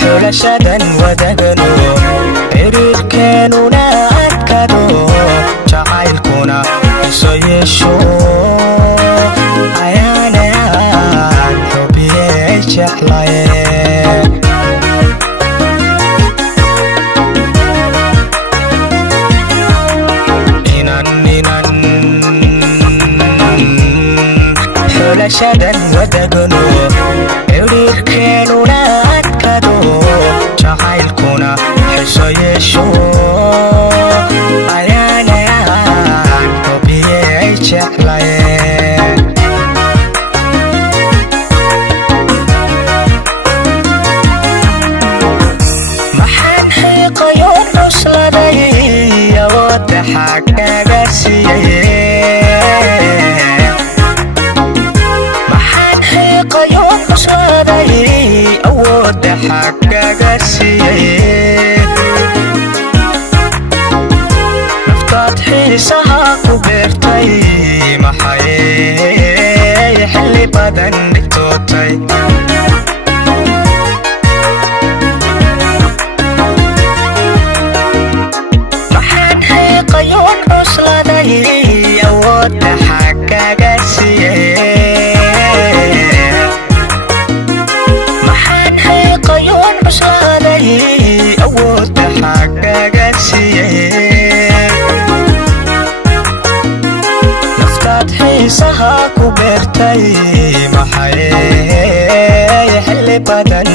حلشدن ودقنو حريركeenuna adkado jacaylkuna iso yeesho ayaanayaan xubiyey jeclaye حلشدن ودقنو حريركeenuna adkado jacaylkuna iso yeesho ayaanayaan xubiyey jeclaye maxaan xiiqayoon cusladay awoodda xaggaga siiyey maxaan xiiqayoon cusladay awoodda xaggaga siiyey naftaad xiisaha ku beertay maxay xilli badan dhigtootay maxaan xiiqayoon cusladay awoodda xaggaga siiyey maxaan xiiqayoon cusladay awoodda xaggaga siiyey naftaad xiisaha ku beertay maxay xilli badan